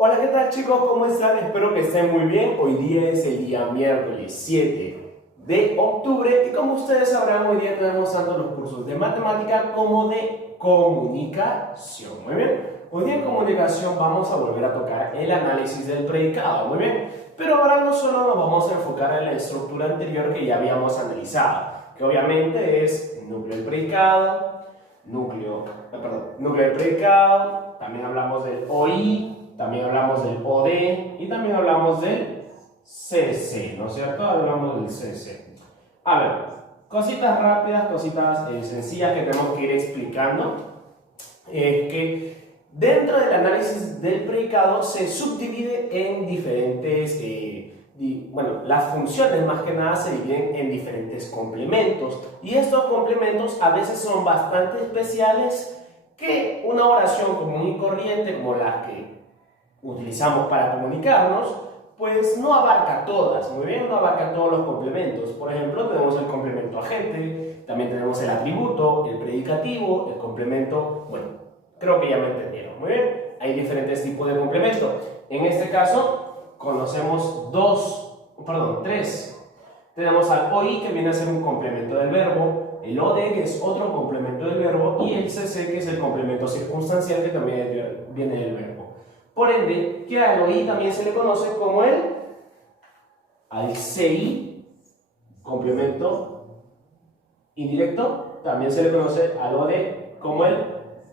Hola, ¿qué tal chicos? ¿Cómo están? Espero que estén muy bien. Hoy día es el día miércoles 7 de octubre y como ustedes sabrán, hoy día tenemos tanto los cursos de matemática como de comunicación. Muy bien. Hoy día en comunicación vamos a volver a tocar el análisis del predicado. Muy bien. Pero ahora no solo nos vamos a enfocar en la estructura anterior que ya habíamos analizado, que obviamente es núcleo del predicado, núcleo del predicado, también hablamos del OI, también hablamos del OD y también hablamos del CC, ¿no es cierto? Hablamos del CC. A ver, cositas rápidas, cositas sencillas que tenemos que ir explicando. Que dentro del análisis del predicado se subdivide en diferentes, bueno, las funciones más que nada se dividen en diferentes complementos y estos complementos a veces son bastante especiales que una oración común y corriente como la que utilizamos para comunicarnos, pues no abarca todas, muy bien, no abarca todos los complementos. Por ejemplo, tenemos el complemento agente, también tenemos el atributo, el predicativo, el complemento, bueno, creo que ya me entendieron, muy bien. Hay diferentes tipos de complementos. En este caso, conocemos tres. Tenemos al OI, que viene a ser un complemento del verbo, el OD, que es otro complemento del verbo, y el CC, que es el complemento circunstancial, que también viene del verbo. Por ende, que al OI también se le conoce como al CI, complemento indirecto, también se le conoce al OD como el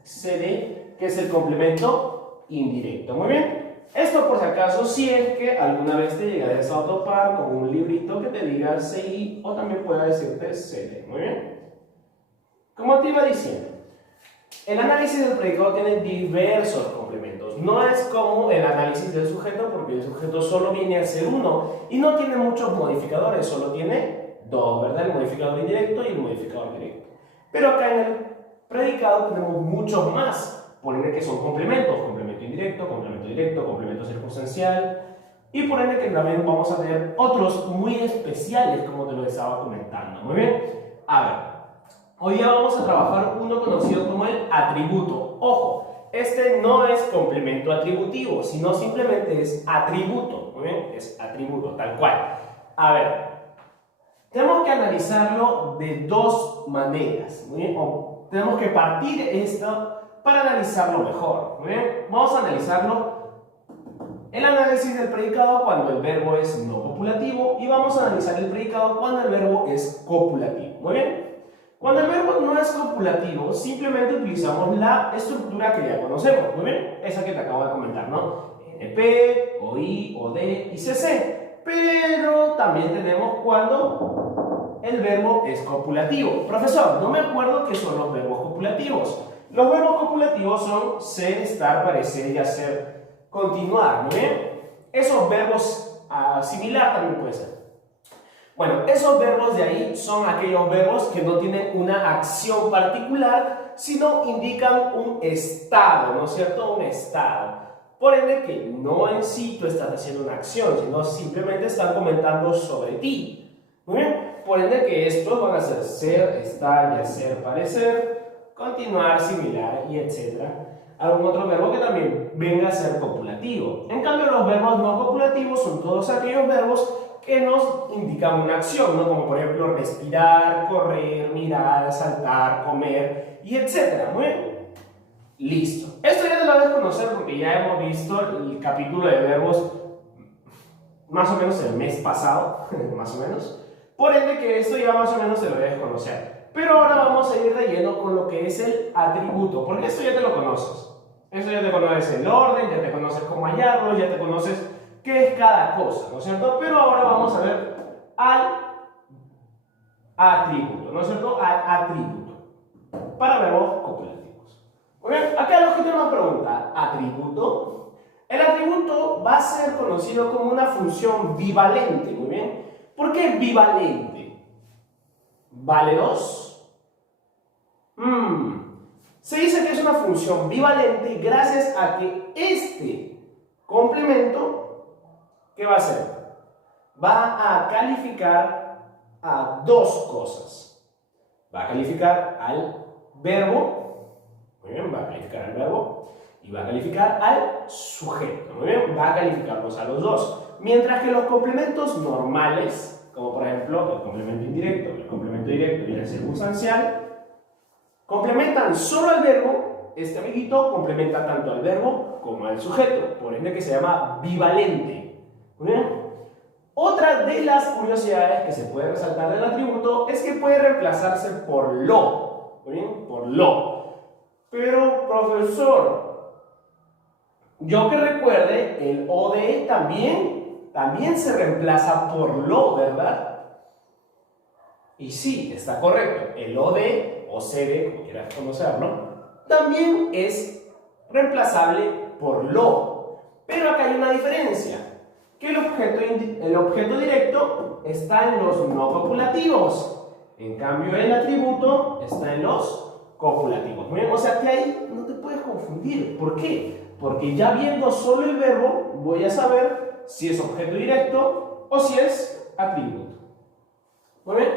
CD, que es el complemento indirecto. Muy bien. Esto por si acaso, si es que alguna vez te llegares a topar con un librito que te diga CI o también pueda decirte CD. Muy bien. Como te iba diciendo, el análisis del predicado tiene diversos complementos. No es como el análisis del sujeto, porque el sujeto solo viene a ser uno y no tiene muchos modificadores, solo tiene dos, ¿verdad? El modificador indirecto y el modificador directo. Pero acá en el predicado tenemos muchos más. Por ende que son complementos, complemento indirecto, complemento directo, complemento circunstancial, y por ende que también vamos a tener otros muy especiales, como te lo estaba comentando. Muy bien. A ver, hoy ya vamos a trabajar uno conocido como el atributo. Ojo, este no es complemento atributivo, sino simplemente es atributo. Muy bien, es atributo, tal cual. A ver, tenemos que analizarlo de dos maneras. Muy bien, o tenemos que partir esto para analizarlo mejor. Muy bien, vamos a analizarlo. El análisis del predicado cuando el verbo es no copulativo y vamos a analizar el predicado cuando el verbo es copulativo. Muy bien. Cuando el verbo no es copulativo, simplemente utilizamos la estructura que ya conocemos, muy bien, esa que te acabo de comentar, ¿no? NP, OI, OD y CC. Pero también tenemos cuando el verbo es copulativo. Profesor, no me acuerdo qué son los verbos copulativos. Los verbos copulativos son ser, estar, parecer y hacer, continuar, muy bien. Esos verbos similar también puede ser. Bueno, esos verbos de ahí son aquellos verbos que no tienen una acción particular, sino indican un estado, ¿no es cierto? Un estado. Por ende que no en sí tú estás haciendo una acción, sino simplemente están comentando sobre ti. Muy bien. Por ende que estos van a ser, estar y hacer, parecer, continuar, similar y etcétera. Algún otro verbo que también venga a ser copulativo. En cambio, los verbos no copulativos son todos aquellos verbos que nos indican una acción, ¿no? Como por ejemplo respirar, correr, mirar, saltar, comer y etcétera. Muy bien. Listo. Esto ya te lo debes conocer porque ya hemos visto el capítulo de verbos más o menos el mes pasado, más o menos. Por ende que esto ya más o menos te lo debes conocer. Pero ahora vamos a ir de lleno con lo que es el atributo, porque esto ya te lo conoces. Esto ya te conoces el orden, ya te conoces cómo hallarlo, ya te conoces qué es cada cosa, ¿no es cierto? Pero ahora vamos a ver al atributo, ¿no es cierto? Al atributo para verbos copulativos. Muy bien, acá el ojito nos pregunta, ¿atributo? El atributo va a ser conocido como una función bivalente, muy bien. ¿Por qué bivalente? ¿Vale 2? Se dice que es una función bivalente gracias a que este complemento, ¿qué va a hacer? Va a calificar a dos cosas. Va a calificar al verbo, muy bien, va a calificar al verbo, y va a calificar al sujeto. Muy bien, va a calificarlos a los dos. Mientras que los complementos normales, como por ejemplo el complemento indirecto, el complemento directo y el circunstancial, complementan solo al verbo. Este amiguito complementa tanto al verbo como al sujeto, por ende que se llama bivalente. Muy bien. Otra de las curiosidades que se puede resaltar del atributo es que puede reemplazarse por lo. Muy bien, por lo. Pero, profesor, yo que recuerde, el o de también se reemplaza por lo, ¿verdad? Y sí, está correcto. El o de, o cd, como quieras conocerlo, también es reemplazable por lo. Pero acá hay una diferencia. Que el objeto directo está en los no copulativos. En cambio, el atributo está en los copulativos. Muy bien, o sea que ahí no te puedes confundir. ¿Por qué? Porque ya viendo solo el verbo, voy a saber si es objeto directo o si es atributo. Muy bien.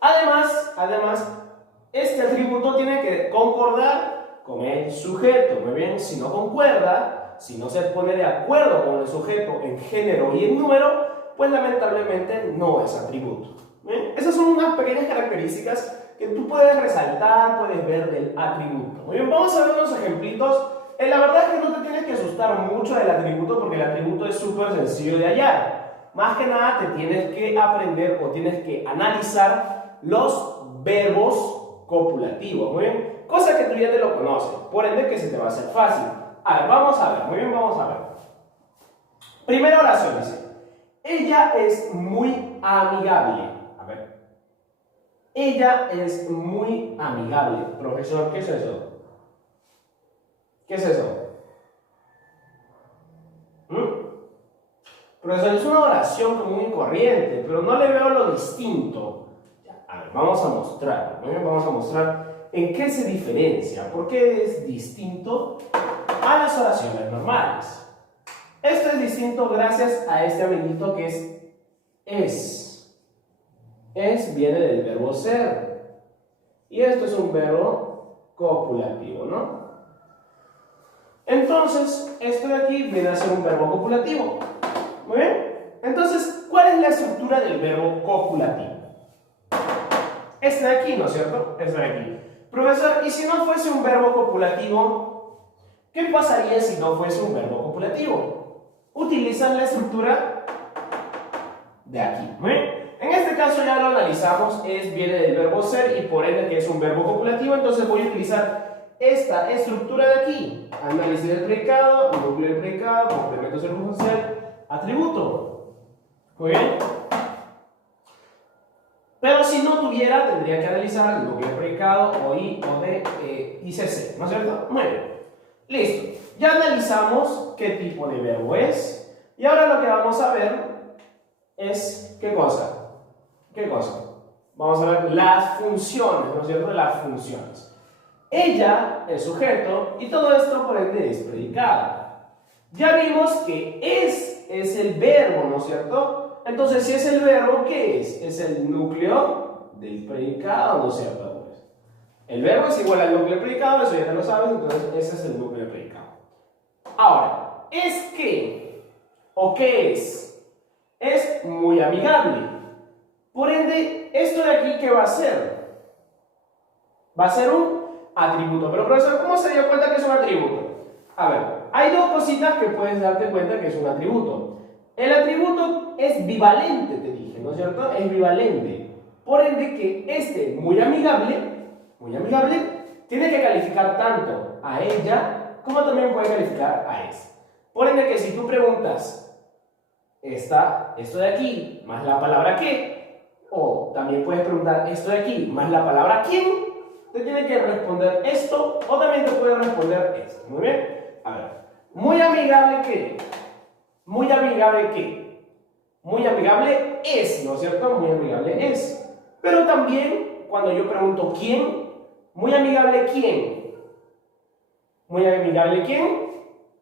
Además, este atributo tiene que concordar con el sujeto. Muy bien, si no concuerda, si no se pone de acuerdo con el sujeto en género y en número, pues lamentablemente no es atributo. ¿Bien? Esas son unas pequeñas características que tú puedes resaltar, puedes ver del atributo. Muy bien, vamos a ver unos ejemplitos. La verdad es que no te tienes que asustar mucho del atributo porque el atributo es súper sencillo de hallar. Más que nada te tienes que aprender o tienes que analizar los verbos copulativos. Muy bien, cosa que tú ya te lo conoces, por ende que se te va a hacer fácil. A ver, vamos a ver, muy bien, vamos a ver. Primera oración dice, ella es muy amigable. A ver, ella es muy amigable. Profesor, ¿qué es eso? ¿Qué es eso? Profesor, es una oración común y corriente, pero no le veo lo distinto. A ver, vamos a mostrar, muy bien, vamos a mostrar en qué se diferencia, por qué es distinto a las oraciones normales. Esto es distinto gracias a este amiguito que es. Es viene del verbo ser. Y esto es un verbo copulativo, ¿no? Entonces, esto de aquí viene a ser un verbo copulativo. Muy bien. Entonces, ¿cuál es la estructura del verbo copulativo? Este de aquí, ¿no es cierto? Este de aquí. Profesor, ¿y si no fuese un verbo copulativo? ¿Qué pasaría si no fuese un verbo copulativo? Utilizan la estructura de aquí. Muy bien. En este caso ya lo analizamos, viene del verbo ser y por ende que es un verbo copulativo, entonces voy a utilizar esta estructura de aquí. Análisis del predicado, núcleo del predicado, complemento circunstancial, atributo. Muy bien. Pero si no tuviera, tendría que analizar el núcleo del predicado, o I, o D, ICC, ¿no es cierto? Muy bien. Listo. Ya analizamos qué tipo de verbo es. Y ahora lo que vamos a ver es, ¿qué cosa? ¿Qué cosa? Vamos a ver las funciones, ¿no es cierto? Las funciones. Ella es sujeto y todo esto por ende es predicado. Ya vimos que es el verbo, ¿no es cierto? Entonces, si es el verbo, ¿qué es? Es el núcleo del predicado, ¿no es cierto? El verbo es igual al núcleo del predicado, eso ya te lo sabes, entonces ese es el núcleo del predicado. Ahora, ¿es qué? ¿O qué es? Es muy amigable. Por ende, esto de aquí, ¿qué va a ser? Va a ser un atributo. Pero, profesor, ¿cómo se dio cuenta que es un atributo? A ver, hay dos cositas que puedes darte cuenta que es un atributo. El atributo es bivalente, te dije, ¿no es cierto? Es bivalente. Por ende, que muy amigable, tiene que calificar tanto a ella como también puede calificar a ese. Por ende, que si tú preguntas, esto de aquí más la palabra qué, o también puedes preguntar esto de aquí más la palabra quién, te tiene que responder esto o también te puede responder esto. Muy bien. A ver, muy amigable qué, muy amigable qué, muy amigable es, ¿no es cierto? Muy amigable es. Pero también cuando yo pregunto quién, muy amigable quién, muy amigable quién,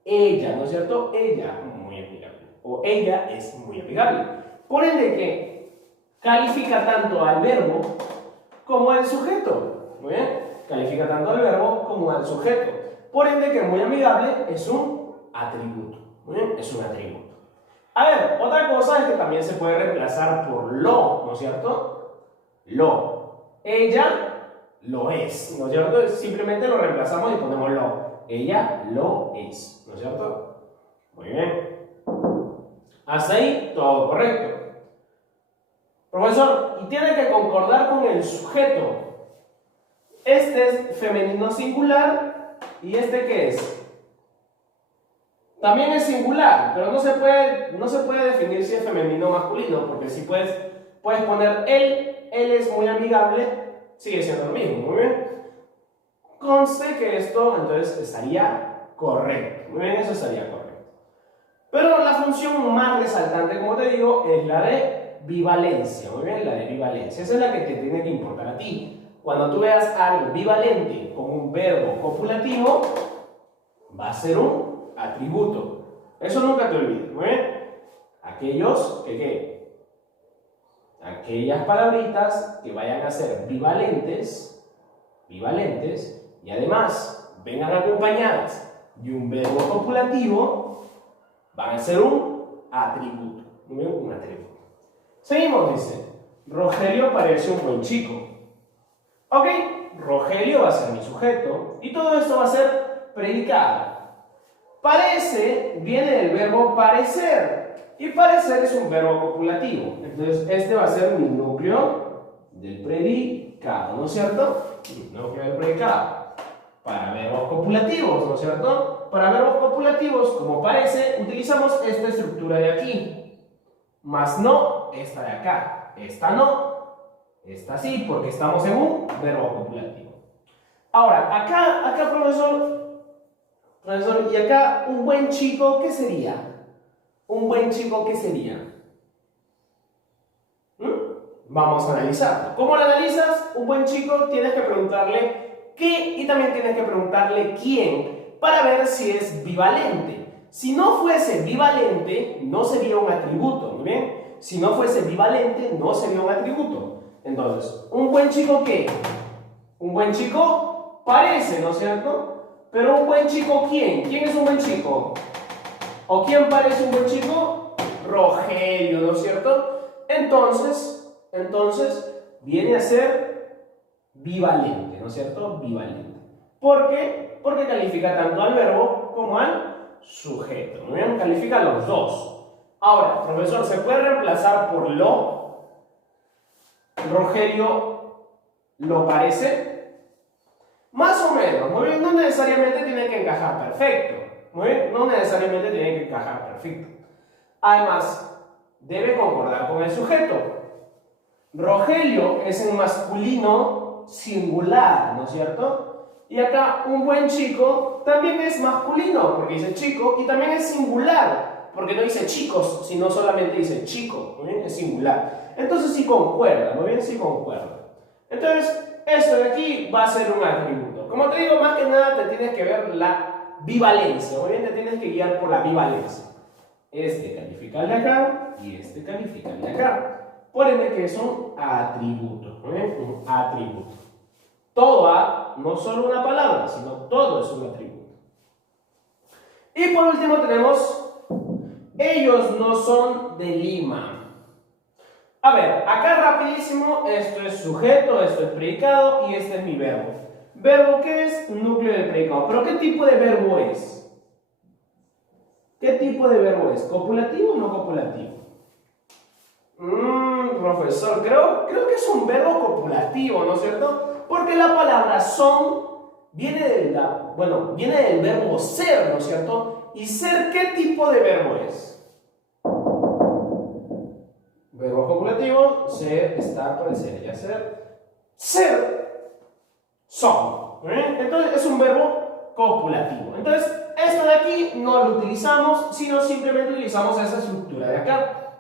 ella, ¿no es cierto? Ella, muy amigable. O ella es muy amigable. Por ende que califica tanto al verbo como al sujeto. Muy bien. Califica tanto al verbo como al sujeto. Por ende, que es muy amigable, es un atributo. Muy bien, es un atributo. A ver, otra cosa es que también se puede reemplazar por lo, ¿no es cierto? Lo. Ella lo es, ¿no es cierto? Simplemente lo reemplazamos y ponemos lo. Ella lo es, ¿no es cierto? Muy bien. Hasta ahí, todo correcto. Profesor, y tiene que concordar con el sujeto. Este es femenino singular, ¿y este qué es? También es singular, pero no se puede definir si es femenino o masculino, porque si puedes poner él es muy amigable, sigue siendo lo mismo, muy bien. Conste que esto entonces estaría correcto, muy bien, eso estaría correcto. Pero la función más resaltante, como te digo, es la de bivalencia, muy bien, la de bivalencia. Esa es la que te tiene que importar a ti. Cuando tú veas algo bivalente con un verbo copulativo, va a ser un atributo. Eso nunca te olvides, ¿muy bien? Aquellas palabritas que vayan a ser bivalentes, y además vengan acompañadas de un verbo copulativo, van a ser un atributo. ¿Muy bien? Un atributo. Seguimos, dice, Rogelio parece un buen chico. Ok, Rogelio va a ser mi sujeto y todo esto va a ser predicado. Parece viene del verbo parecer y parecer es un verbo copulativo. Entonces este va a ser mi núcleo del predicado, ¿no es cierto? Núcleo del predicado. Para verbos copulativos, ¿no es cierto? Para verbos copulativos, como parece, utilizamos esta estructura de aquí. Más no esta de acá. Esta no. Esta sí, porque estamos en un verbo copulativo. Ahora, acá profesor, y acá un buen chico, ¿qué sería? Un buen chico, ¿qué sería? Vamos a analizarlo. ¿Cómo lo analizas? Un buen chico tienes que preguntarle qué y también tienes que preguntarle quién para ver si es bivalente. Si no fuese bivalente, no sería un atributo, ¿muy bien? Si no fuese bivalente, no sería un atributo. Entonces, ¿un buen chico qué? Un buen chico parece, ¿no es cierto? Pero un buen chico, ¿quién? ¿Quién es un buen chico? ¿O quién parece un buen chico? Rogelio, ¿no es cierto? Entonces, viene a ser bivalente, ¿no es cierto? Bivalente. ¿Por qué? Porque califica tanto al verbo como al sujeto. Muy bien, califica a los dos. Ahora, profesor, ¿se puede reemplazar por lo? Rogelio lo parece. Más o menos, muy bien, no necesariamente tiene que encajar perfecto. Muy bien, no necesariamente tiene que encajar perfecto. Además, debe concordar con el sujeto. Rogelio es en masculino singular, ¿no es cierto? Y acá un buen chico también es masculino, porque dice chico, y también es singular, porque no dice chicos, sino solamente dice chico, ¿muy bien? Es singular. Entonces sí concuerda, muy bien, sí concuerda. Entonces, esto de aquí va a ser un atributo. Como te digo, más que nada te tienes que ver la bivalencia, muy bien, te tienes que guiar por la bivalencia. Este califica el de acá y este califica el de acá. Por ende que es un atributo, muy bien, un atributo. Todo, no solo una palabra, sino todo es un atributo. Y por último tenemos, ellos no son de Lima. A ver, acá rapidísimo, esto es sujeto, esto es predicado y este es mi verbo. ¿Verbo qué es? Núcleo del predicado. ¿Pero qué tipo de verbo es? ¿Qué tipo de verbo es? ¿Copulativo o no copulativo? Profesor, creo que es un verbo copulativo, ¿no es cierto? Porque la palabra son viene del verbo ser, ¿no es cierto? ¿Y ser qué tipo de verbo es? Verbo copulativo, ser, estar, parecer, ya ser. Ser, son. Entonces es un verbo copulativo. Entonces, esto de aquí no lo utilizamos, sino simplemente utilizamos esa estructura de acá.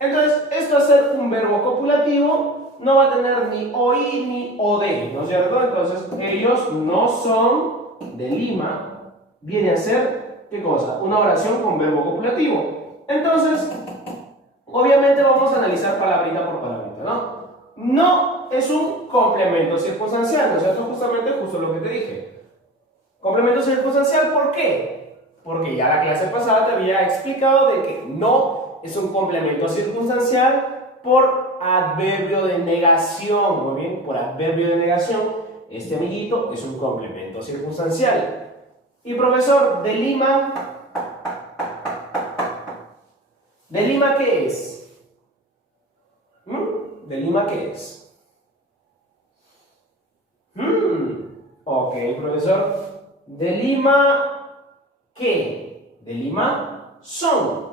Entonces, esto al ser un verbo copulativo, no va a tener ni OI ni OD, ¿no es cierto? Entonces, ellos no son de Lima, viene a ser, ¿qué cosa? Una oración con verbo copulativo. Entonces, obviamente vamos a analizar palabrita por palabrita, ¿no? No es un complemento circunstancial, ¿no es cierto? Justo lo que te dije. Complemento circunstancial, ¿por qué? Porque ya la clase pasada te había explicado de que no es un complemento circunstancial por adverbio de negación. Muy bien, por adverbio de negación, este amiguito es un complemento circunstancial. Y profesor, ¿de Lima qué es? ¿De Lima qué es? Ok, profesor. ¿De Lima qué? De Lima son.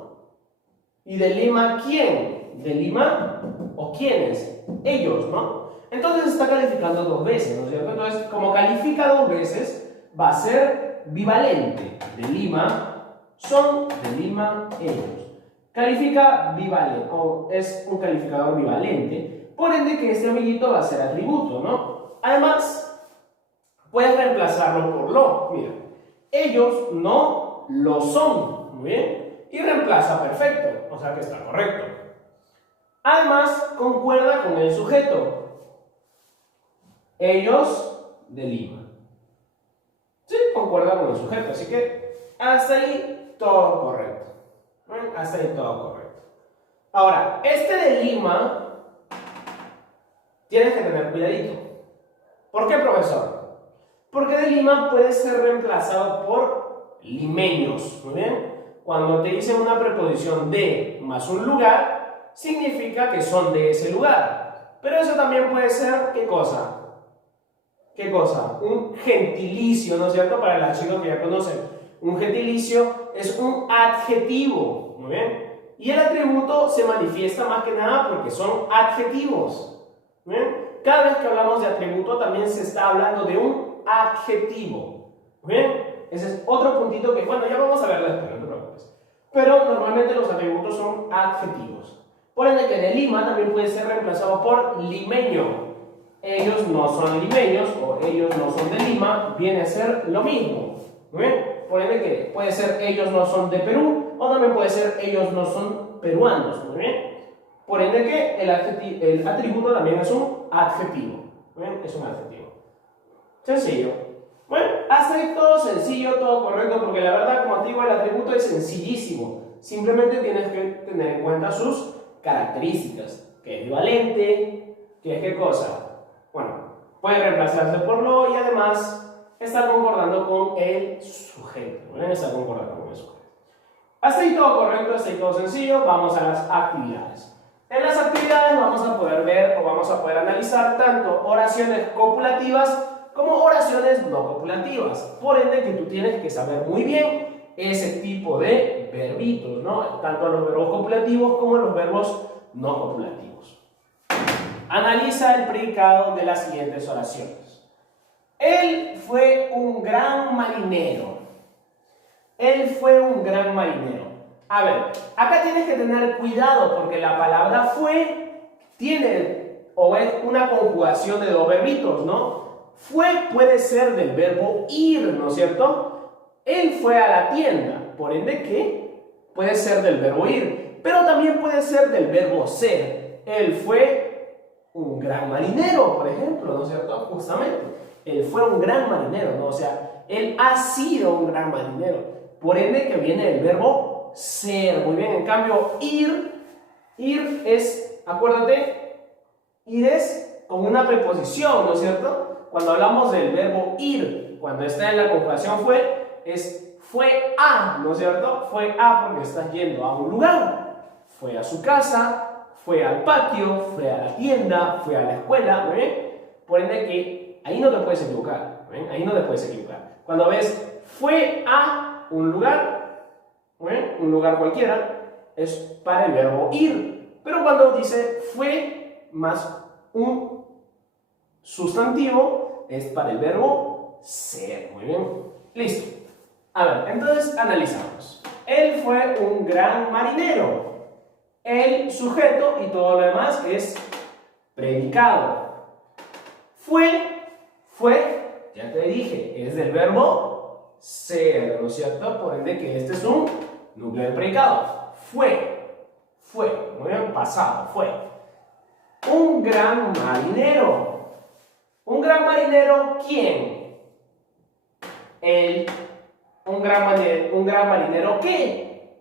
¿Y de Lima quién? ¿De Lima o quiénes? Ellos, ¿no? Entonces está calificando dos veces, ¿no es cierto? Entonces, como califica dos veces, va a ser bivalente. De Lima son, de Lima ellos. Califica bivalente, o es un calificador bivalente, por ende que este amiguito va a ser atributo, ¿no? Además, puedes reemplazarlo por lo. Mira, ellos no lo son. Muy bien. Y reemplaza perfecto, o sea que está correcto. Además, concuerda con el sujeto. Ellos de Lima. Sí, concuerda con el sujeto. Así que hasta ahí todo correcto. Hasta ahí todo correcto. Ahora, este de Lima tienes que tener cuidadito. ¿Por qué, profesor? Porque de Lima puede ser reemplazado por limeños. Muy bien. Cuando te dicen una preposición de más un lugar, significa que son de ese lugar. Pero eso también puede ser, ¿qué cosa? ¿Qué cosa? Un gentilicio, ¿no es cierto? Para las chicas que ya conocen. Un gentilicio es un adjetivo. Muy bien. Y el atributo se manifiesta más que nada porque son adjetivos. Muy bien. Cada vez que hablamos de atributo también se está hablando de un adjetivo. Muy bien. Ese es otro puntito que, bueno, ya vamos a verlo después, no te preocupes. Pero normalmente los atributos son adjetivos. Por ende que de Lima también puede ser reemplazado por limeño. Ellos no son limeños o ellos no son de Lima, viene a ser lo mismo. Muy bien. Por ende que puede ser ellos no son de Perú o también puede ser ellos no son peruanos. Muy bien. Por ende que el atributo también es un adjetivo. Muy bien. Es un adjetivo. Sencillo. Bueno, hasta ahí todo sencillo, todo correcto, porque la verdad, como te digo, el atributo es sencillísimo. Simplemente tienes que tener en cuenta sus características. Que es bivalente, que es qué cosa. Bueno, puede reemplazarse por lo y además está concordando con el sujeto. ¿Vale? Está concordando con el sujeto. Hasta ahí todo correcto, hasta ahí todo sencillo. Vamos a las actividades. En las actividades vamos a poder ver o vamos a poder analizar tanto oraciones copulativas como oraciones no copulativas. Por ende que tú tienes que saber muy bien ese tipo de verbitos, ¿no? Tanto los verbos copulativos como los verbos no copulativos. Analiza el predicado de las siguientes oraciones. Él fue un gran marinero. Él fue un gran marinero. A ver, acá tienes que tener cuidado porque la palabra fue tiene o es una conjugación de dos verbitos, ¿no? Fue puede ser del verbo ir, ¿no es cierto? Él fue a la tienda, por ende que puede ser del verbo ir, pero también puede ser del verbo ser. Él fue un gran marinero, por ejemplo, ¿no es cierto? Justamente, él fue un gran marinero, ¿no? O sea, él ha sido un gran marinero, por ende que viene del verbo ser. Muy bien, en cambio, ir es, acuérdate, ir es con una preposición, ¿no es cierto? Cuando hablamos del verbo ir, cuando está en la conjugación fue, es fue a, ¿no es cierto? Fue a porque estás yendo a un lugar. Fue a su casa, fue al patio, fue a la tienda, fue a la escuela, ¿no ven? Por ende que ahí no te puedes equivocar, ¿no ven? Ahí no te puedes equivocar. Cuando ves fue a un lugar, ¿no ven? Un lugar cualquiera, es para el verbo ir. Pero cuando dice fue más un sustantivo es para el verbo ser. Muy bien. Listo. A ver, entonces analizamos. Él fue un gran marinero. El sujeto y todo lo demás es predicado. Fue, ya te dije, es del verbo ser, ¿no es cierto? Por ende que este es un núcleo del predicado. Fue, muy bien, pasado, fue. Un gran marinero. ¿Un gran marinero quién? El, un gran marinero, ¿qué?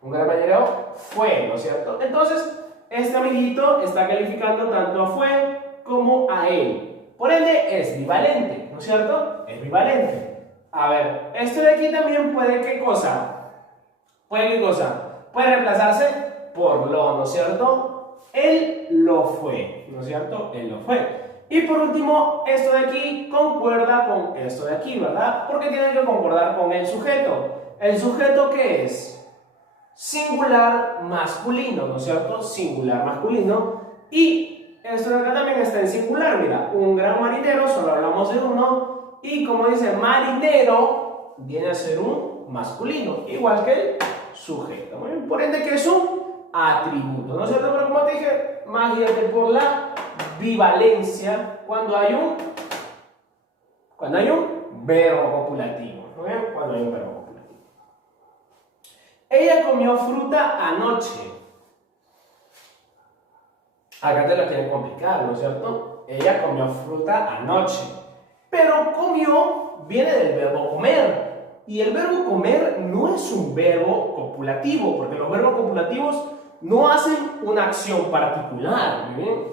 Un gran marinero fue, ¿no es cierto? Entonces, este amiguito está calificando tanto a fue como a él. Por ende, es bivalente, ¿no es cierto? Es bivalente. A ver, esto de aquí también puede, ¿qué cosa? ¿Puede qué cosa? Puede reemplazarse por lo, ¿no es cierto? Él lo fue, ¿no es cierto? Él lo fue. Y por último, esto de aquí concuerda con esto de aquí, ¿verdad? Porque tiene que concordar con el sujeto. ¿El sujeto qué es? Singular masculino, ¿no es cierto? Singular masculino. Y esto de acá también está en singular, mira. Un gran marinero, solo hablamos de uno. Y como dice marinero, viene a ser un masculino, igual que el sujeto. Muy bien. Por ende, que es un atributo, ¿no es cierto? Pero como te dije, más guíate por la bivalencia cuando hay un verbo copulativo. ¿No ven? Cuando hay un verbo copulativo. Ella comió fruta anoche. Acá te lo quieren complicar, ¿no es cierto? Ella comió fruta anoche. Pero comió viene del verbo comer. Y el verbo comer no es un verbo copulativo, porque los verbos copulativos no hacen una acción particular. ¿Bien?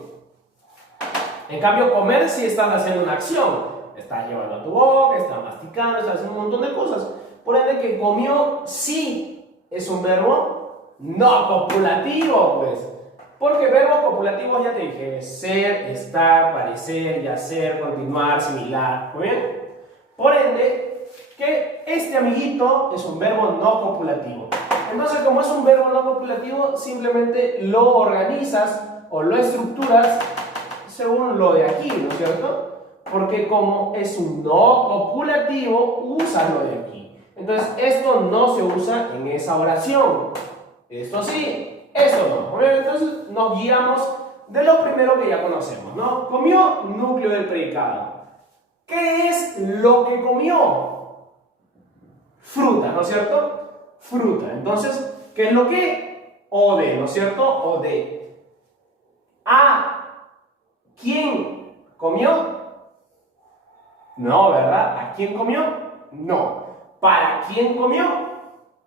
En cambio, comer sí estás haciendo una acción. Estás llevando a tu boca, estás masticando, estás haciendo un montón de cosas. Por ende, que comió sí es un verbo no copulativo, pues. Porque verbos copulativos ya te dije, ser, estar, parecer, yacer, continuar, similar. ¿Muy bien? Por ende, que este amiguito es un verbo no copulativo. Entonces, como es un verbo no copulativo, simplemente lo organizas o lo estructuras según lo de aquí, ¿no es cierto? Porque como es un no copulativo, usas lo de aquí. Entonces, esto no se usa en esa oración. Esto sí, esto no. Muy bien, entonces nos guiamos de lo primero que ya conocemos, ¿no? Comió, núcleo del predicado. ¿Qué es lo que comió? Fruta, ¿no es cierto? Fruta. Entonces, ¿qué es lo que? O de, ¿no es cierto? O de. ¿A quién comió? No, ¿verdad? ¿A quién comió? No. ¿Para quién comió?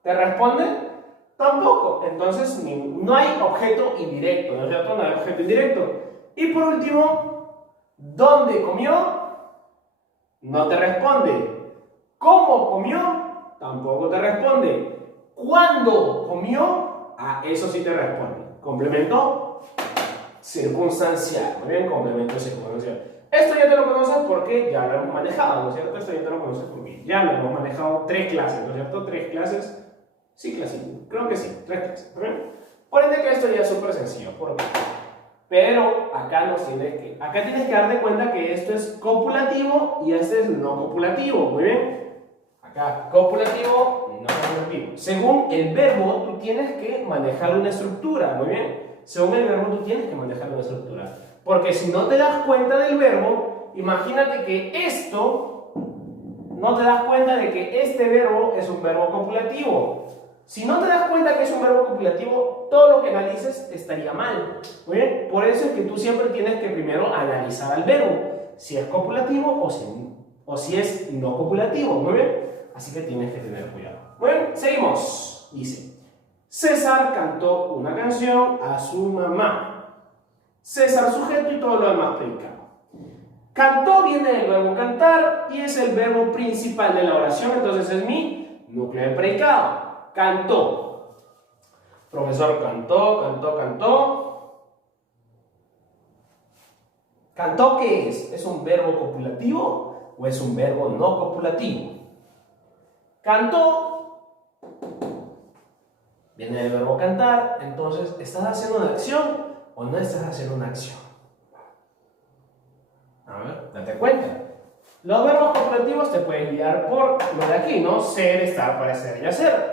¿Te responden? Tampoco. Entonces, no hay objeto indirecto, ¿no es cierto? No hay objeto indirecto. Y por último, ¿dónde comió? No te responde. ¿Cómo comió? Tampoco te responde. ¿Cuándo comió? Ah, eso sí te responde. Complemento circunstancial. Muy bien, complemento circunstancial. Esto ya te lo conoces porque ya lo hemos manejado, ¿no es cierto? Esto ya te lo conoces porque ya lo hemos manejado 3 clases, ¿no es cierto? 3 clases. Sí, clases. Creo que sí, 3 clases. ¿No? Por ende que esto ya es súper sencillo. ¿Por qué? Pero acá tienes que darte cuenta que esto es copulativo y este es no copulativo. Muy bien. Acá, copulativo, no copulativo. Según el verbo, tú tienes que manejar una estructura. Muy bien. Según el verbo, tú tienes que manejar una estructura. Porque si no te das cuenta del verbo, imagínate que esto, no te das cuenta de que este verbo es un verbo copulativo. Si no te das cuenta que es un verbo copulativo, todo lo que analices estaría mal. Muy bien. Por eso es que tú siempre tienes que primero analizar al verbo, si es copulativo o si es no copulativo. Muy bien. Así que tienes que tener cuidado. Muy bien, seguimos. Dice, César cantó una canción a su mamá. César sujeto y todo lo demás predicado. Cantó viene del verbo cantar y es el verbo principal de la oración, entonces es mi núcleo de predicado. Cantó. Profesor, cantó. ¿Cantó qué es? ¿Es un verbo copulativo o es un verbo no copulativo? Cantó viene del verbo cantar, entonces ¿estás haciendo una acción o no estás haciendo una acción? A ver, date cuenta. Los verbos copulativos te pueden guiar por lo de aquí, ¿no? Ser, estar, parecer y hacer.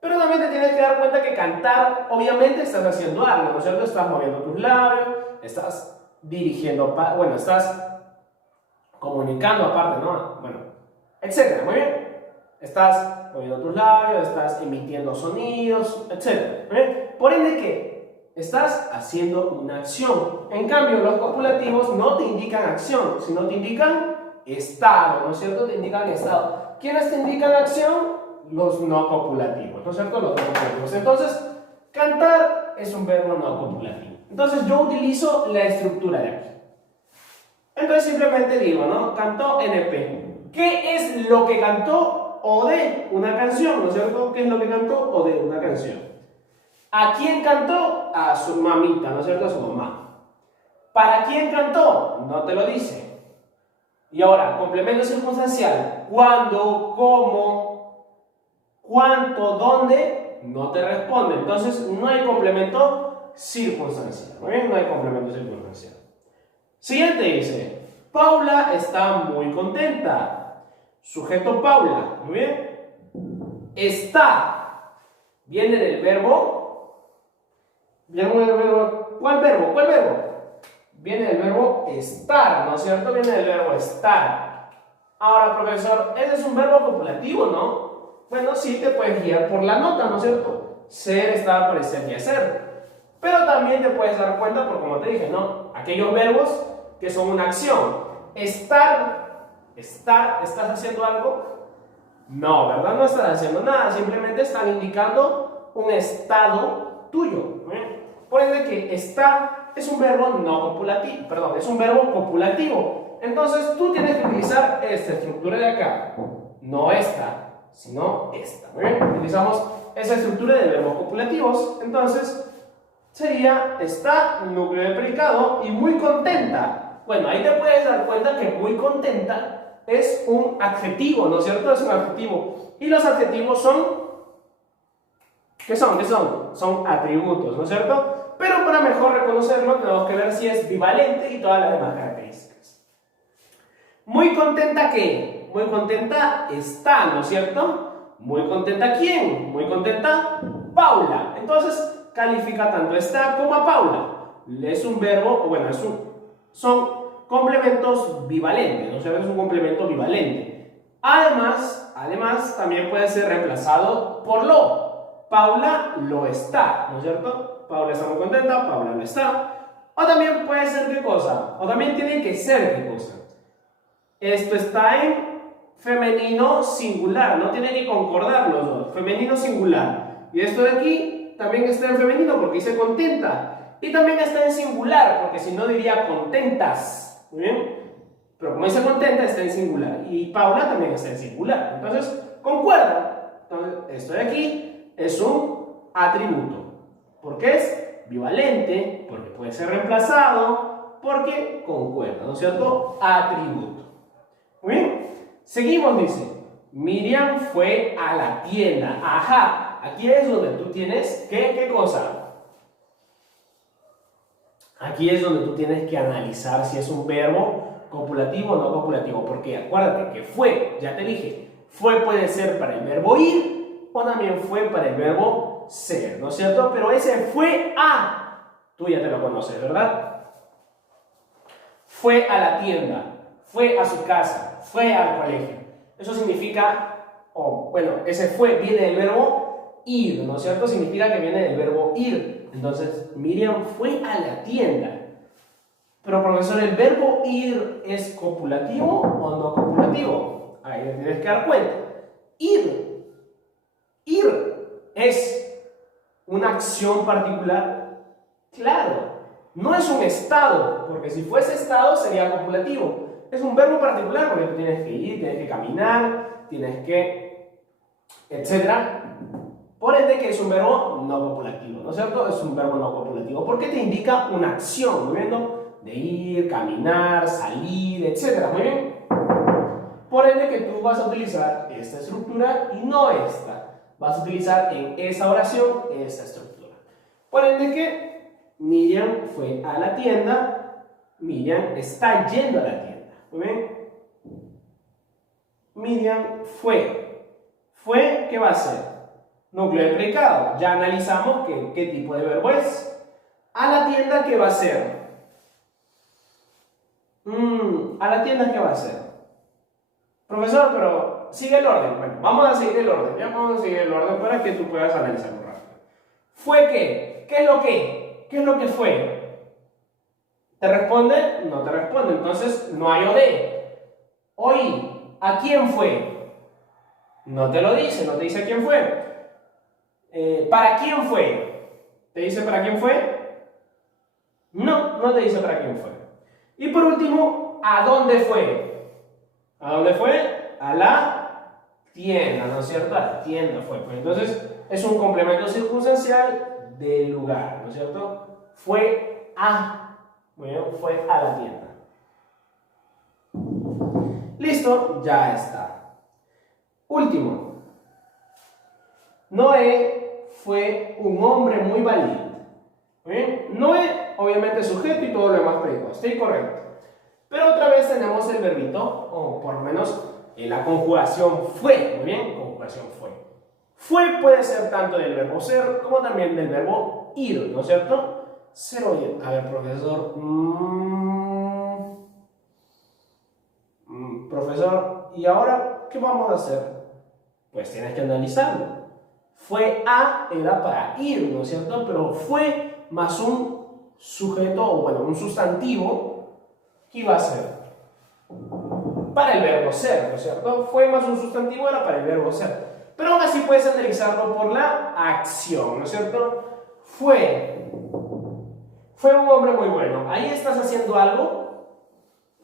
Pero también te tienes que dar cuenta que cantar, obviamente estás haciendo algo, ¿no es cierto? Estás moviendo tus labios, estás dirigiendo, bueno, estás comunicando aparte, ¿no? Bueno, etcétera, muy bien. Estás moviendo tus labios, estás emitiendo sonidos, etcétera. ¿Muy bien? Por ende, ¿qué? Estás haciendo una acción. En cambio, los copulativos no te indican acción, sino te indican estado, ¿no es cierto? Te indican estado. ¿Quiénes te indican acción? Los no copulativos, ¿no es cierto? Los no copulativos. Entonces, cantar es un verbo no copulativo. Entonces, yo utilizo la estructura de aquí. Entonces, simplemente digo, ¿no? Cantó NP. ¿Qué es lo que cantó o de una canción, ¿no es cierto? ¿Qué es lo que cantó o de una canción? ¿A quién cantó? A su mamita, ¿no es cierto? A su mamá. ¿Para quién cantó? No te lo dice. Y ahora, complemento circunstancial. ¿Cuándo? ¿Cómo? ¿Cuánto? ¿Dónde? No te responde. Entonces, no hay complemento circunstancial. ¿Muy bien? No hay complemento circunstancial. Siguiente dice, Paula está muy contenta. Sujeto Paula. Muy bien. Está. Viene del verbo. ¿Viene del verbo? ¿Cuál verbo? ¿Cuál verbo? Viene del verbo estar, ¿no es cierto? Viene del verbo estar. Ahora, profesor, ese es un verbo copulativo, ¿no? Bueno, sí te puedes guiar por la nota, ¿no es cierto? Ser, estar, parecer y hacer. Pero también te puedes dar cuenta, por como te dije, ¿no? Aquellos verbos que son una acción. Estar, ¿estás haciendo algo? No, ¿verdad? No estás haciendo nada, simplemente están indicando un estado tuyo. Por ende que estar es un verbo no copulativo, perdón, es un verbo copulativo. Entonces tú tienes que utilizar esta estructura de acá, no esta, sino esta. Muy bien, utilizamos esa estructura de verbos copulativos. Entonces sería está, núcleo de predicado y muy contenta. Bueno, ahí te puedes dar cuenta que muy contenta es un adjetivo, ¿no es cierto? Es un adjetivo. Y los adjetivos son, ¿qué son? ¿Qué son? Son atributos, ¿no es cierto? Pero para mejor reconocerlo tenemos que ver si es bivalente y todas las demás características. Muy contenta ¿qué? Muy contenta está, ¿no es cierto? Muy contenta ¿quién? Muy contenta Paula. Entonces califica tanto está como a Paula. Es un verbo, bueno, son complementos bivalentes, ¿no es cierto? Es un complemento bivalente. Además también puede ser reemplazado por lo. Paula lo está, ¿no es cierto? Paula está muy contenta, Paula lo está. O también puede ser ¿qué cosa? O también tiene que ser ¿qué cosa? Esto está en femenino singular, no tiene que concordar los dos. Femenino singular. Y esto de aquí también está en femenino porque dice contenta. Y también está en singular porque si no diría contentas. ¿Muy bien? Pero como dice contenta está en singular. Y Paula también está en singular. Entonces, concuerda. Entonces, esto de aquí es un atributo, porque es bivalente, porque puede ser reemplazado, porque concuerda, ¿no es cierto? Atributo. Muy bien, seguimos, dice, Miriam fue a la tienda. Ajá, aquí es donde tú tienes, ¿qué cosa? Aquí es donde tú tienes que analizar si es un verbo copulativo o no copulativo, porque acuérdate que fue, ya te dije, fue puede ser para el verbo ir, o también fue para el verbo ser, ¿no es cierto? Pero ese fue a, tú ya te lo conoces, ¿verdad? Fue a la tienda, fue a su casa, fue al colegio. Eso significa, bueno, ese fue viene del verbo ir, ¿no es cierto? Significa que viene del verbo ir. Entonces, Miriam fue a la tienda. Pero, profesor, ¿el verbo ir es copulativo o no copulativo? Ahí te tienes que dar cuenta. Ir es una acción particular. Claro, no es un estado, porque si fuese estado sería copulativo. Es un verbo particular porque tú tienes que ir, tienes que caminar, tienes que, etc. Por ende que es un verbo no copulativo, ¿no es cierto? Es un verbo no copulativo porque te indica una acción, ¿muy bien? De ir, caminar, salir, etc. Muy bien. Por ende que tú vas a utilizar esta estructura y no esta. Vas a utilizar en esa oración esta estructura. Por ende que Miriam fue a la tienda, Miriam está yendo a la tienda. Muy bien. Miriam fue. ¿Fue qué va a ser? Núcleo de predicado. Ya analizamos qué tipo de verbo es. A la tienda, ¿qué va a ser? A la tienda, ¿qué va a ser? Profesor, pero sigue el orden. Bueno, vamos a seguir el orden. Ya vamos a seguir el orden para que tú puedas analizarlo rápido. ¿Fue qué? ¿Qué es lo que? ¿Qué es lo que fue? ¿Te responde? No te responde. Entonces, no hay o de. Oí. ¿A quién fue? No te lo dice, no te dice a quién fue. ¿Para quién fue? ¿Te dice para quién fue? No, no te dice para quién fue. Y por último, ¿a dónde fue? ¿A dónde fue? A la tienda, ¿no es cierto? A la tienda fue. Pues entonces, es un complemento circunstancial del lugar, ¿no es cierto? Fue a. Muy bien, fue a la tienda. Listo, ya está. Último. Noé fue un hombre muy valiente. Muy bien. Noé, obviamente, sujeto y todo lo demás predicado. Estoy correcto. Pero otra vez tenemos el verbito, o por lo menos en la conjugación fue. Muy bien, conjugación fue. Fue puede ser tanto del verbo ser como también del verbo ir, ¿no es cierto? Ser o ir. A ver, profesor. Profesor, ¿y ahora qué vamos a hacer? Pues tienes que analizarlo. Fue a era para ir, ¿no es cierto? Pero fue más un sujeto, o bueno, un sustantivo, ¿qué iba a ser? Para el verbo ser, ¿no es cierto? Fue más un sustantivo, era para el verbo ser. Pero aún así puedes analizarlo por la acción, ¿no es cierto? Fue un hombre muy bueno. ¿Ahí estás haciendo algo?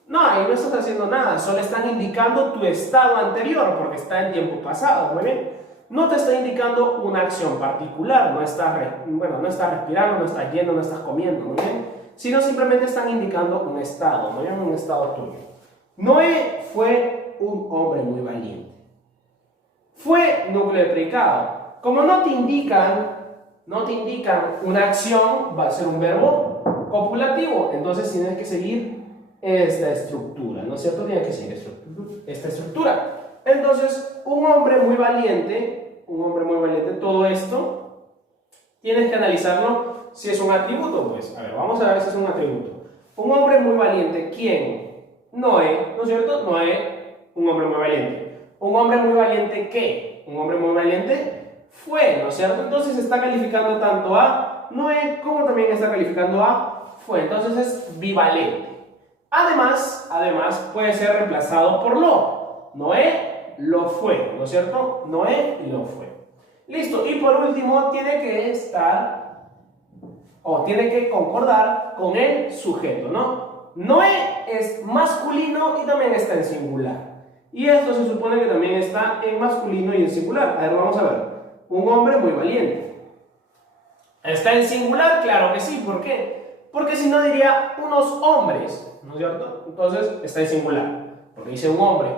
No, ahí no estás haciendo nada, solo están indicando tu estado anterior, porque está en tiempo pasado, muy bien. No te está indicando una acción particular, no estás respirando, no estás yendo, no estás comiendo, muy bien. Sino simplemente están indicando un estado, muy bien, un estado tuyo. Noé fue un hombre muy valiente. Fue núcleo de predicado. Como no te indican una acción, va a ser un verbo copulativo, entonces tienes que seguir esta estructura, ¿no es cierto? Tiene que seguir esta estructura. Entonces, un hombre muy valiente, todo esto, tienes que analizarlo si es un atributo, pues. A ver, vamos a ver si es un atributo. Un hombre muy valiente, ¿quién? Noé, ¿no es cierto? Noé, un hombre muy valiente. Un hombre muy valiente, ¿qué? Un hombre muy valiente fue, ¿no es cierto? Entonces está calificando tanto a Noé como también está calificando a fue. Entonces es bivalente. Además, puede ser reemplazado por lo. Noé lo fue, ¿no es cierto? Noé lo fue. Listo. Y por último, tiene que concordar con el sujeto, ¿no? Noé es masculino y también está en singular. Y esto se supone que también está en masculino y en singular. A ver, vamos a ver. Un hombre muy valiente. ¿Está en singular? Claro que sí. ¿Por qué? Porque si no diría unos hombres, ¿no es cierto? Entonces está en singular, porque dice un hombre.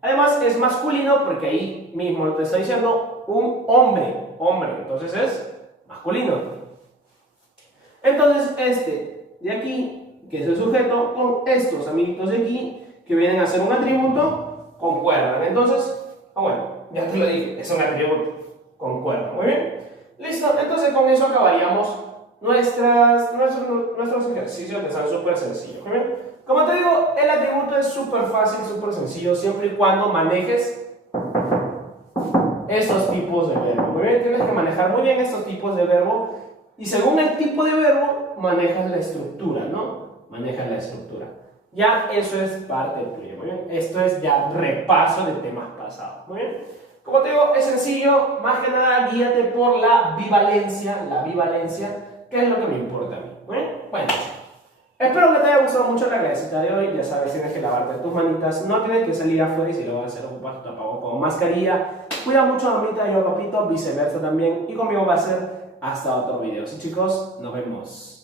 Además es masculino porque ahí mismo te está diciendo un hombre, entonces es masculino. Entonces este de aquí, que es el sujeto, con estos amiguitos de aquí, que vienen a ser un atributo, concuerdan. Entonces, bueno, ya te lo dije, es un atributo, concuerdan, muy bien. Listo, entonces con eso acabaríamos nuestros ejercicios, que son súper sencillos. Como te digo, el atributo es súper fácil, súper sencillo, siempre y cuando manejes estos tipos de verbo. Muy bien, tienes que manejar muy bien estos tipos de verbo y según el tipo de verbo manejas la estructura, ¿no? Manejas la estructura. Ya eso es parte tuya, muy bien. Esto es ya repaso de temas pasados, muy bien. Como te digo, es sencillo, más que nada guíate por la bivalencia, que es lo que me importa a mí. Bueno, espero que te haya gustado mucho la clasita de hoy. Ya sabes, tienes que lavarte tus manitas, no tienes que salir afuera y si lo vas a hacer ocupar tu tapabocas con mascarilla. Cuida mucho a mamita y yo papito, viceversa también. Y conmigo va a ser hasta otro video. Sí, chicos, nos vemos.